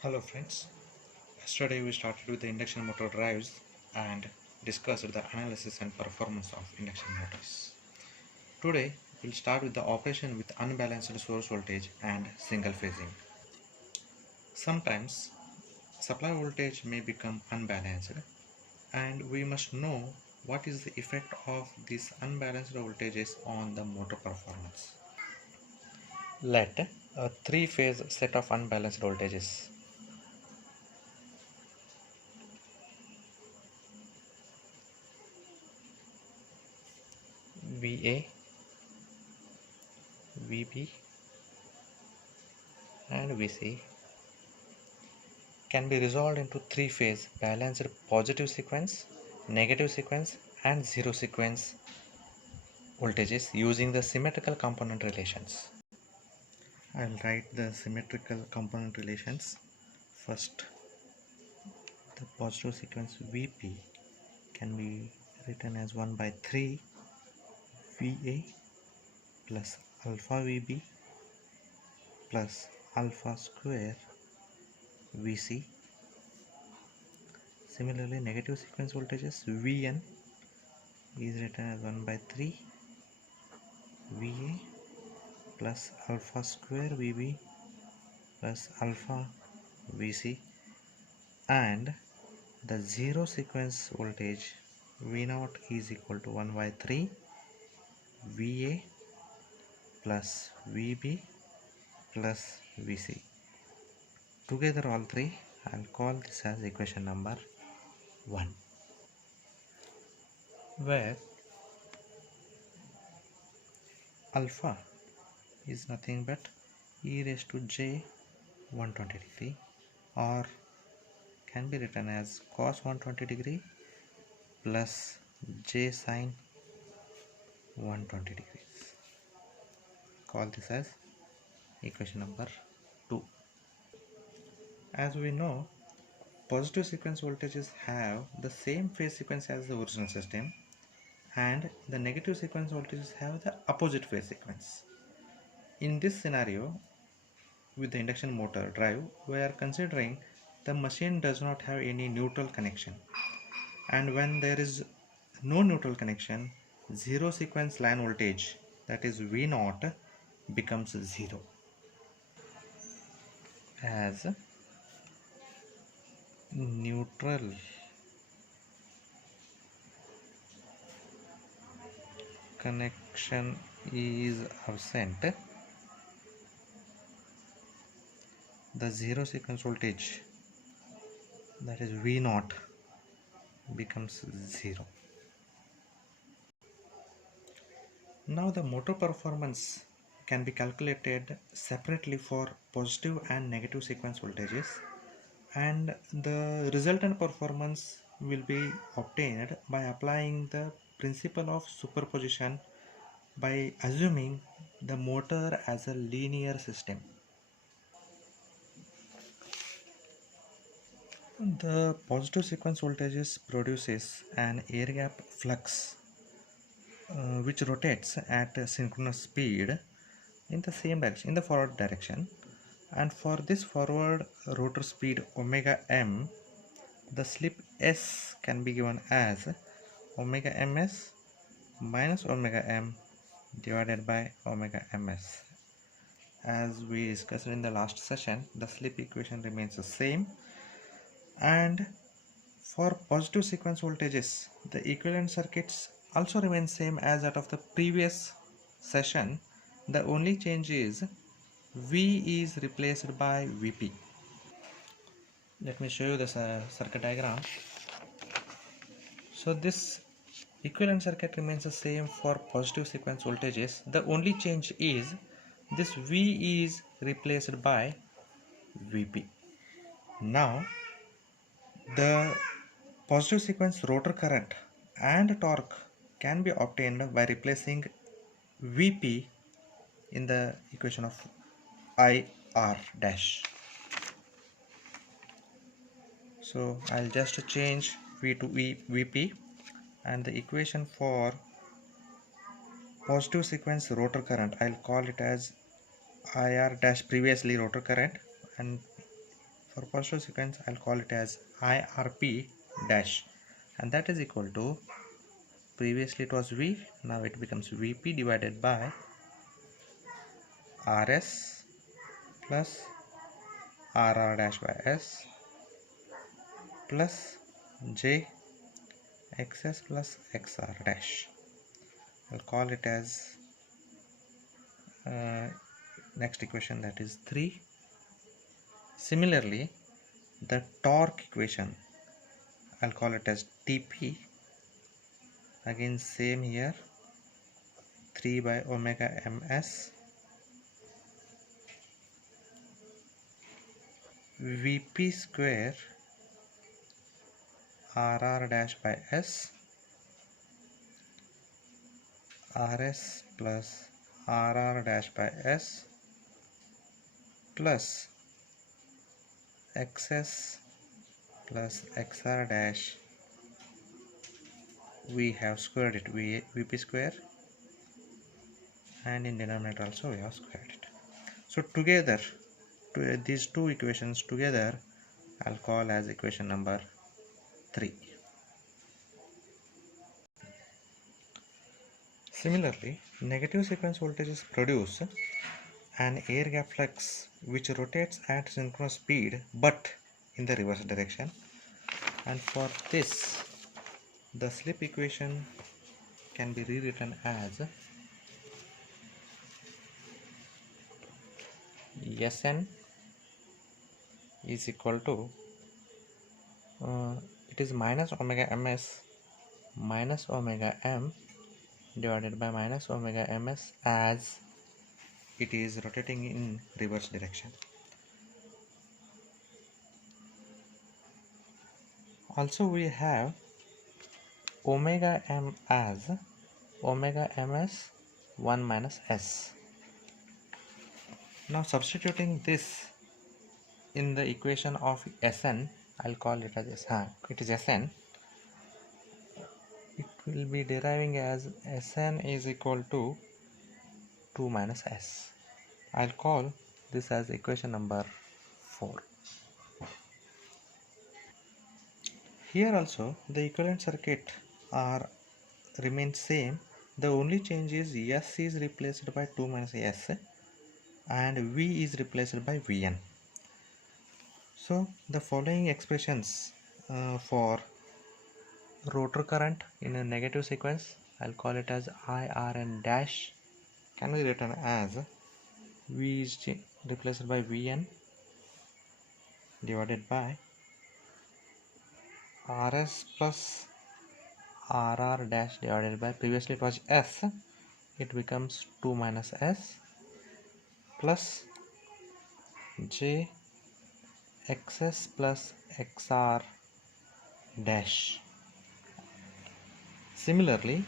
Hello friends, yesterday we started with the induction motor drives and discussed the analysis and performance of induction motors. Today we'll start with the operation with unbalanced source voltage and single phasing. Sometimes supply voltage may become unbalanced and we must know what is the effect of these unbalanced voltages on the motor performance. Let a three-phase set of unbalanced voltages VA, VB and VC can be resolved into three-phase balanced positive sequence, negative sequence and zero sequence voltages using the symmetrical component relations. I will write the symmetrical component relations. First, the positive sequence Vp can be written as 1 by 3 Va plus alpha Vb plus alpha square Vc. Similarly, negative sequence voltages Vn is written as 1 by 3 Va plus alpha square Vb plus alpha Vc, and the zero sequence voltage V0 is equal to 1 by 3 Va plus Vb plus Vc. Together all three, I'll call this as equation number 1, where alpha is nothing but e raised to j 120 degree, or can be written as cos 120 degree plus j sine 120 degrees. Call this as equation number 2. As we know, positive sequence voltages have the same phase sequence as the original system, and the negative sequence voltages have the opposite phase sequence. In this scenario, with the induction motor drive, we are considering the machine does not have any neutral connection, and when there is no neutral connection, zero sequence line voltage, that is V0, becomes 0, as neutral connection is absent. The zero sequence voltage, that is V0, becomes 0. Now the motor performance can be calculated separately for positive and negative sequence voltages, and the resultant performance will be obtained by applying the principle of superposition by assuming the motor as a linear system. The positive sequence voltages produces an air gap flux which rotates at a synchronous speed in the same direction, in the forward direction, and for this forward rotor speed omega m, the slip s can be given as omega ms minus omega m divided by omega ms. As we discussed in the last session, the slip equation remains the same, and for positive sequence voltages, the equivalent circuits also remain same as that of the previous session. The only change is V is replaced by Vp. Let me show you this circuit diagram. So this equivalent circuit remains the same for positive sequence voltages. The only change is this V is replaced by Vp. Now the positive sequence rotor current and torque can be obtained by replacing Vp in the equation of IR dash. So I'll just change V to Vp, and the equation for positive sequence rotor current, I'll call it as IR dash previously rotor current, and For positive sequence, I'll call it as IRP dash, and that is equal to, previously it was V, now it becomes VP divided by RS plus RR dash by S plus J XS plus XR dash. I'll call it as next equation, that is 3. Similarly, the torque equation, I'll call it as TP. Again same here, 3 by omega ms Vp square RR dash by S RS plus RR dash by S plus XS plus XR dash. We have squared it, Vp square, and in denominator also we have squared it. So together, these two equations together, I'll call as equation number 3. Similarly, negative sequence voltages produce an air gap flux which rotates at synchronous speed but in the reverse direction, and for this the slip equation can be rewritten as Sn is equal to it is minus omega ms minus omega m divided by minus omega ms, as it is rotating in reverse direction. Also we have omega m as omega ms 1 minus s. Now substituting this in the equation of Sn, I'll call it as it is Sn. It will be deriving as Sn is equal to 2 minus s. I'll call this as equation number 4. Here also the equivalent circuit remains same. The only change is S is replaced by 2 minus S and V is replaced by Vn. So the following expressions for rotor current in a negative sequence, I'll call it as IRN dash, can be written as V is replaced by Vn divided by RS plus RR dash divided by, previously it was S, it becomes 2 minus S plus J XS plus XR dash. Similarly,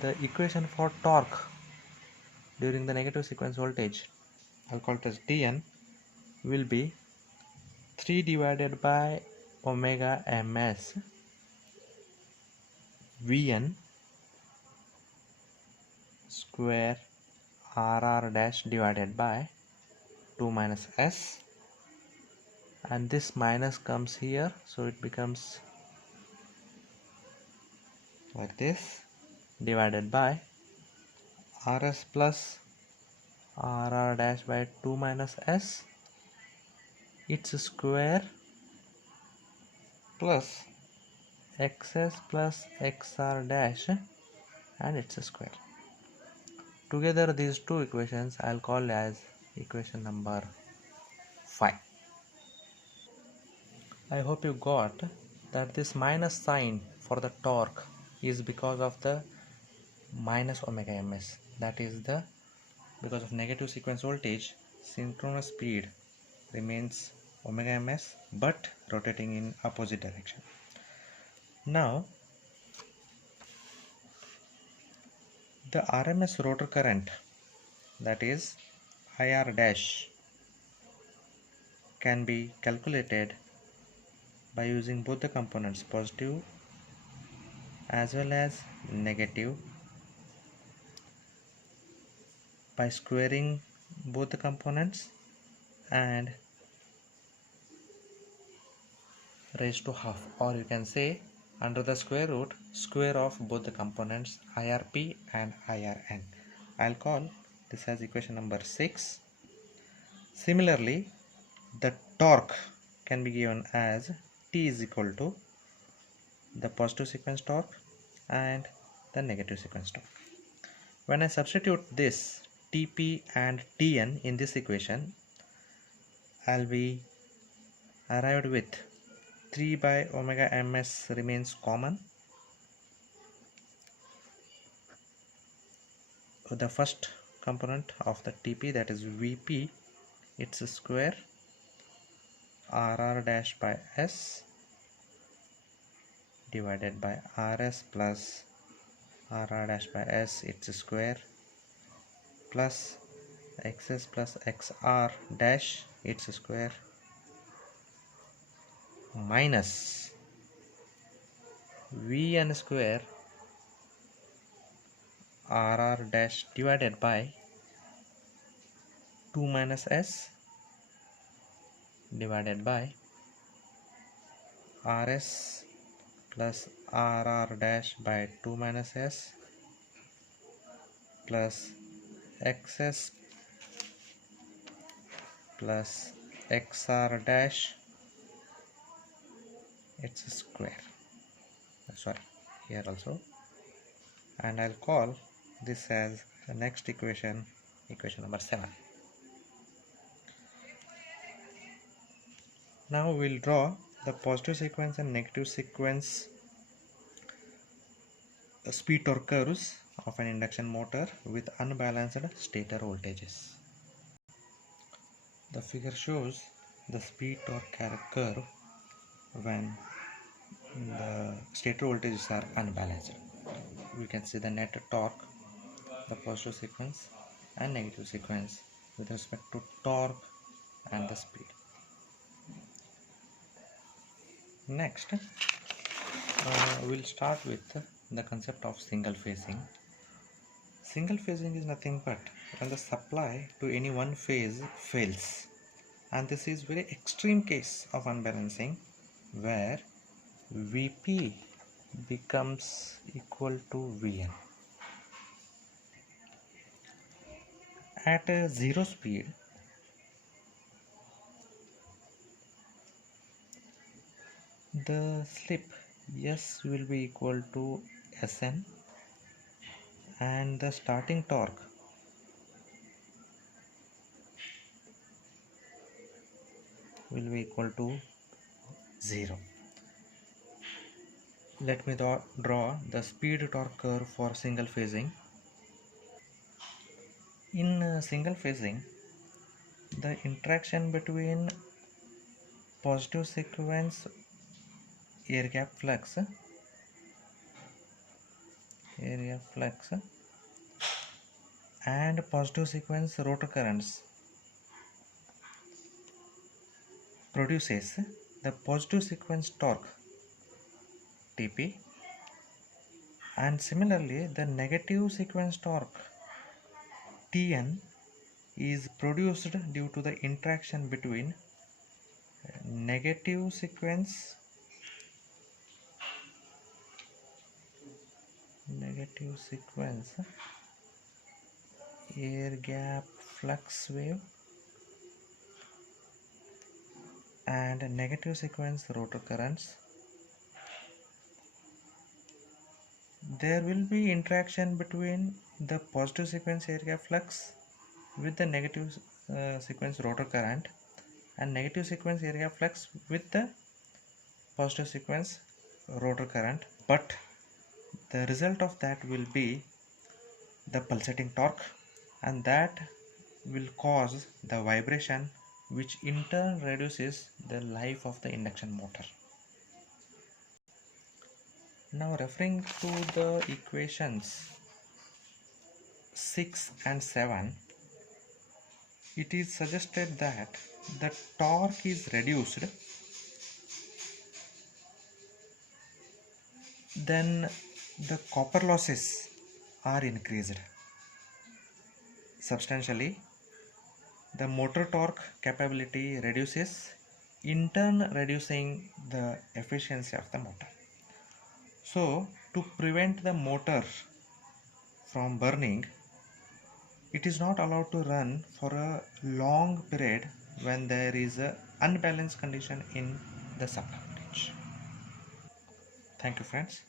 the equation for torque during the negative sequence voltage, I'll call it as Dn, will be 3 divided by omega ms Vn square RR dash divided by 2 minus S, and this minus comes here, so it becomes like this, divided by RS plus RR dash by 2 minus S, its square plus XS plus XR dash and its square. Together these two equations I'll call as equation number 5. I hope you got that this minus sign for the torque is because of the minus omega ms, that is the because of negative sequence voltage, synchronous speed remains omega ms but rotating in opposite direction. Now the RMS rotor current, that is IR dash, can be calculated by using both the components, positive as well as negative, by squaring both the components and raised to half, or you can say under the square root square of both the components IRP and IRN. I'll call this as equation number 6. Similarly, the torque can be given as T is equal to the positive sequence torque and the negative sequence torque. When I substitute this Tp and Tn in this equation, I'll be arrived with 3 by omega ms remains common. The first component of the Tp, that is Vp, its square Rr dash by S divided by Rs plus Rr dash by S its square plus Xs plus Xr dash its square minus Vn square Rr dash divided by 2 minus S divided by Rs plus Rr dash by 2 minus S plus Xs plus Xr dash its square. Sorry, here also, and I'll call this as the next equation, equation number 7. Now we'll draw the positive sequence and negative sequence speed torque curves of an induction motor with unbalanced stator voltages. The figure shows the speed torque curve when the stator voltages are unbalanced. We can see the net torque, the positive sequence and negative sequence with respect to torque and the speed. Next, we'll start with the concept of single phasing. Single phasing is nothing but when the supply to any one phase fails, and this is very extreme case of unbalancing where Vp becomes equal to Vn. At a zero speed, the slip S will be equal to Sn and the starting torque will be equal to 0. Let me draw the speed torque curve for single phasing. In single phasing, the interaction between positive sequence air gap flux and positive sequence rotor currents produces the positive sequence torque Tp, and similarly the negative sequence torque Tn is produced due to the interaction between negative sequence air gap flux wave and negative sequence rotor currents. There will be interaction between the positive sequence air gap flux with the negative sequence rotor current and negative sequence air gap flux with the positive sequence rotor current, but the result of that will be the pulsating torque, and that will cause the vibration, which in turn reduces the life of the induction motor. Now, referring to the equations 6 and 7, it is suggested that the torque is reduced, then the copper losses are increased substantially, the motor torque capability reduces in turn reducing the efficiency of the motor. So to prevent the motor from burning, it is not allowed to run for a long period when there is a unbalanced condition in the supply voltage. Thank you friends.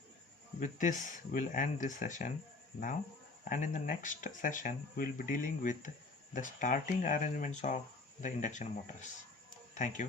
With this we'll end this session now, and in the next session we'll be dealing with the starting arrangements of the induction motors. Thank you.